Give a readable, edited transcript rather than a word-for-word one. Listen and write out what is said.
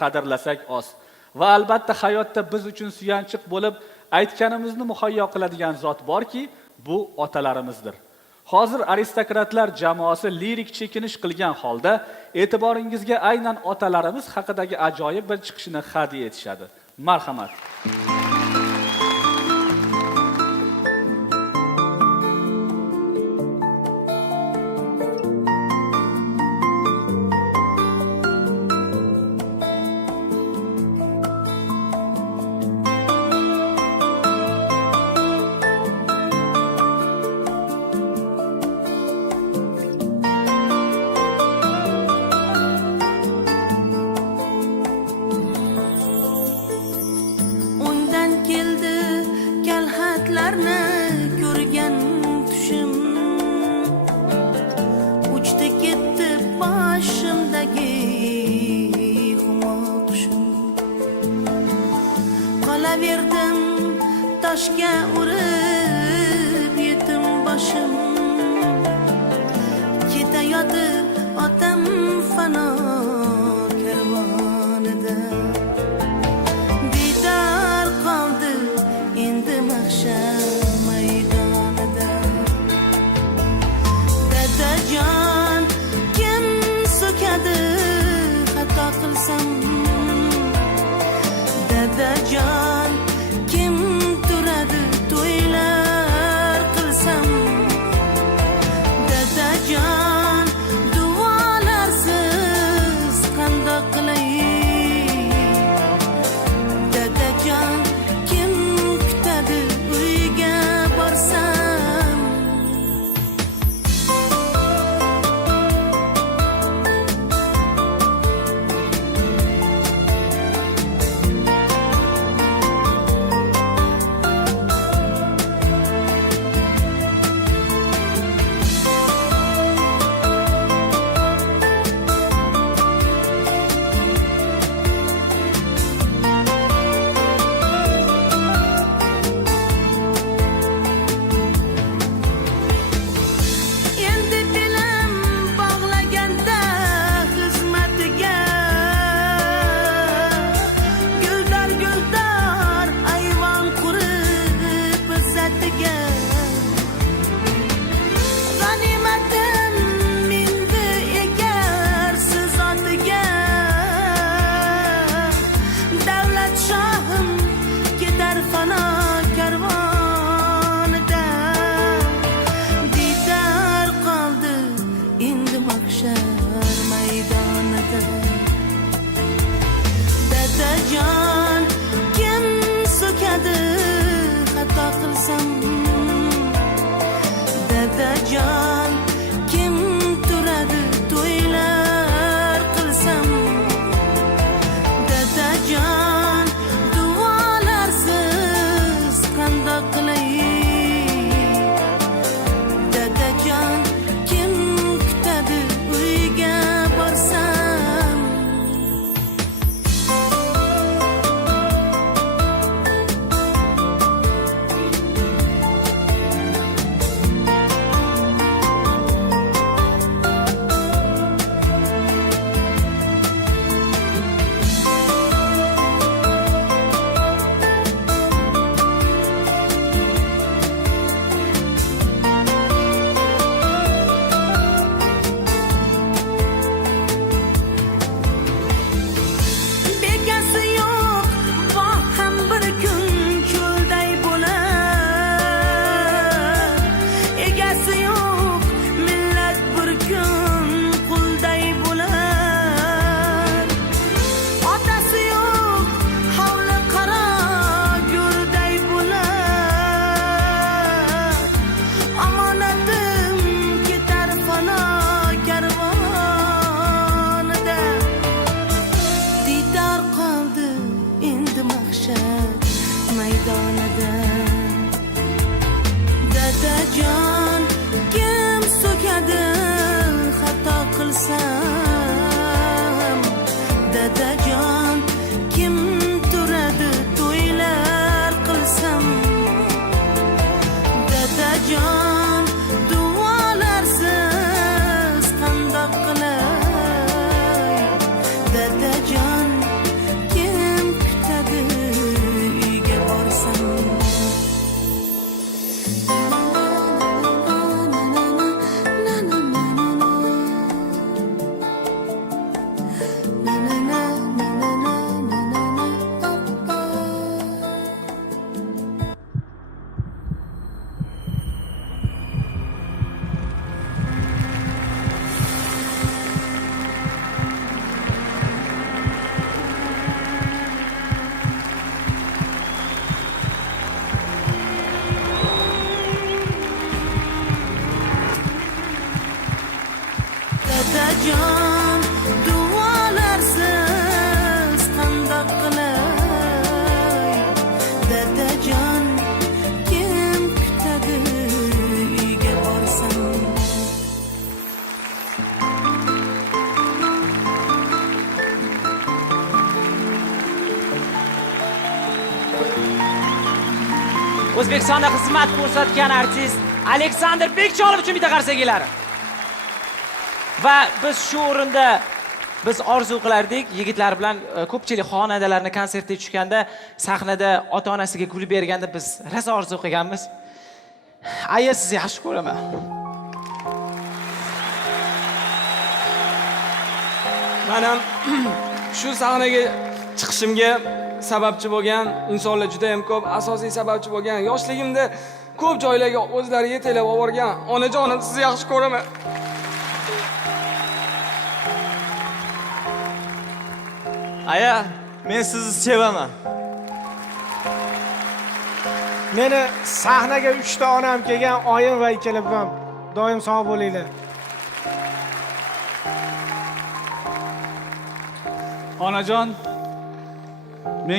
qadrlasak oz. Va albatta hayotda biz uchun suyanchiq bo'lib, aytganimizni muhayyo qiladigan zot borki, bu otalarimizdir. Hozir aristokratlar jamoasi lirik chekinish qilgan holda e'tiboringizga aynan otalarimiz haqidagi ajoyib bir chiqishini hadya etishadi. Marhamat. Ko'rgan tushim uchdi ketdi boshimdagi humo qushim, qolaverdim toshga urib yetim boshim, ketayotib otam fano karvonida, didor qoldi endi mahshar maydonida. Dadajon kim so'kadi xato qilsam, dadajon kim turadi to'ylar qilsam, dadajon duolarsiz qandoq qilay, dadajon kim kutadi uyga borsam. O'zbekistonda xizmat ko'rsatgan artist Aleksandr Bekcholov uchun bitta qarsaklar. Va biz shu o'rinda biz orzu qilardik, yigitlar bilan ko'pchilik xonandalarni konsertga tushganda, sahnada ota-onasiga gul berganda biz rosa orzu qilganmiz. Aya, sizni yaxshi ko'raman. Men ham shu sahnaga chiqishimga sababchi bo'lgan insonlar juda ham ko'p, asosiy sababchi bo'lgan yoshligimda ko'p joylarga o'zlari yetalab olib borgan onajonim, sizni yaxshi ko'raman. Aya, men sizni sevaman. Meni sahnaga 3 ta onam kelgan, oyim va ikkala buvam. Doim sog' bo'linglar. Onajon, menga